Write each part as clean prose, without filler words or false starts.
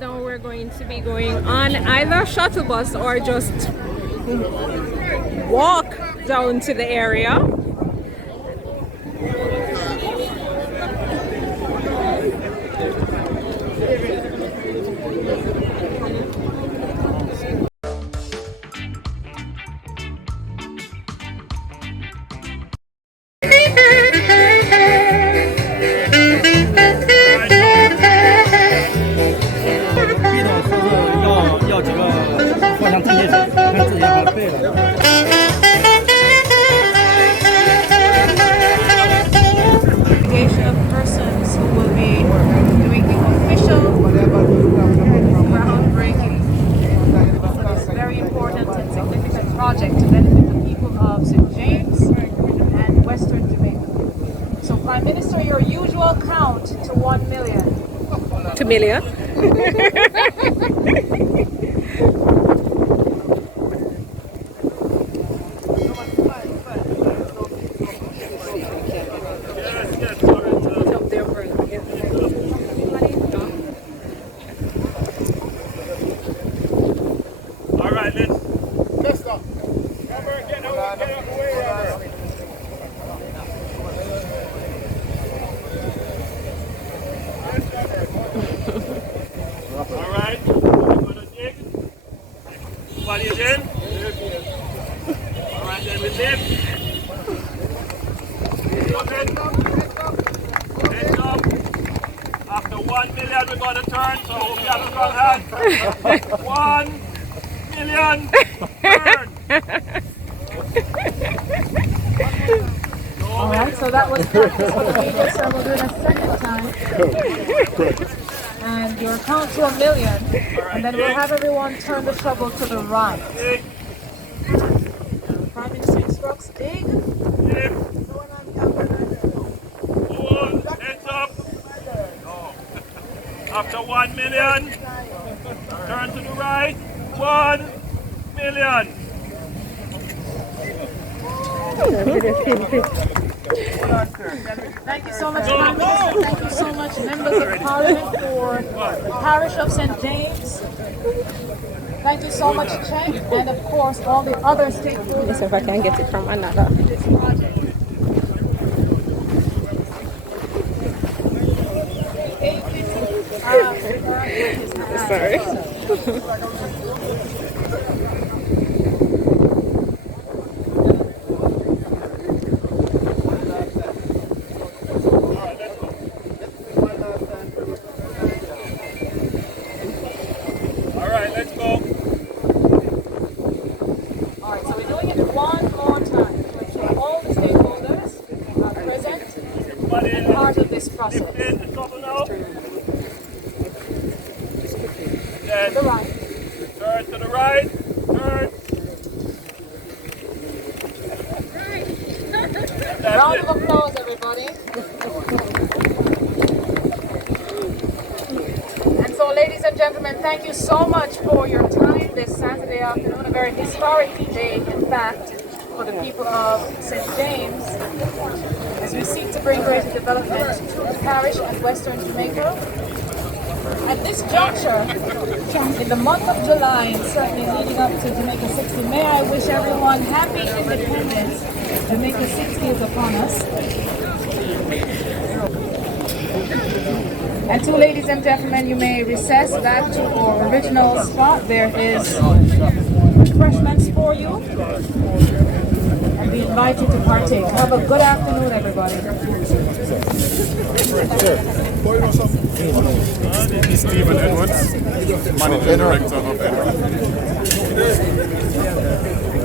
Now we're going to be going on either a shuttle bus or just walk down to the area. Delegation of persons who will be doing the official groundbreaking for this very important and significant project to benefit the people of St. James and Western Jamaica. So, Prime Minister, your usual count to 1 million. 2 million? After 1 million, we're going to turn, so hope you have a strong hand. 1 million, turn. Alright, so that was practice for the media, so we'll do it a second time. And your count to 1 million, and then we'll have everyone turn the shovel to the right. Prime Minister instructs, dig. Heads up. After 1 million, turn to the right. 1 million. Thank you so much, Prime Minister. Thank you so much, members of Parliament, for the parish of St. James. Thank you so much, Chen, and of course all the other stakeholders. Let's see if I can get it from another. This project. Sorry. All right, let's go. All right, so we're doing it one more time to make sure all the stakeholders are present and part of this process. To the right. Turn to the right. Turn. Round of applause, everybody. And so, ladies and gentlemen, thank you so much for your time this Saturday afternoon, a very historic day, in fact, for the people of St. James, as we seek to bring greater development to the parish and Western Jamaica. At this juncture, in the month of July, and certainly leading up to Jamaica 60, may I wish everyone happy independence. Jamaica 60 is upon us. And so, ladies and gentlemen, you may recess back to our original spot. There is refreshments for you. And be invited to partake. Have a good afternoon, everybody. Stephen Edwards, Managing Director of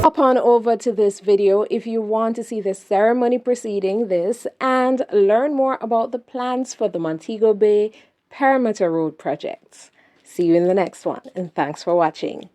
Hop on over to this video if you want to see the ceremony preceding this and learn more about the plans for the Montego Bay Perimeter Road projects. See you in the next one, and thanks for watching.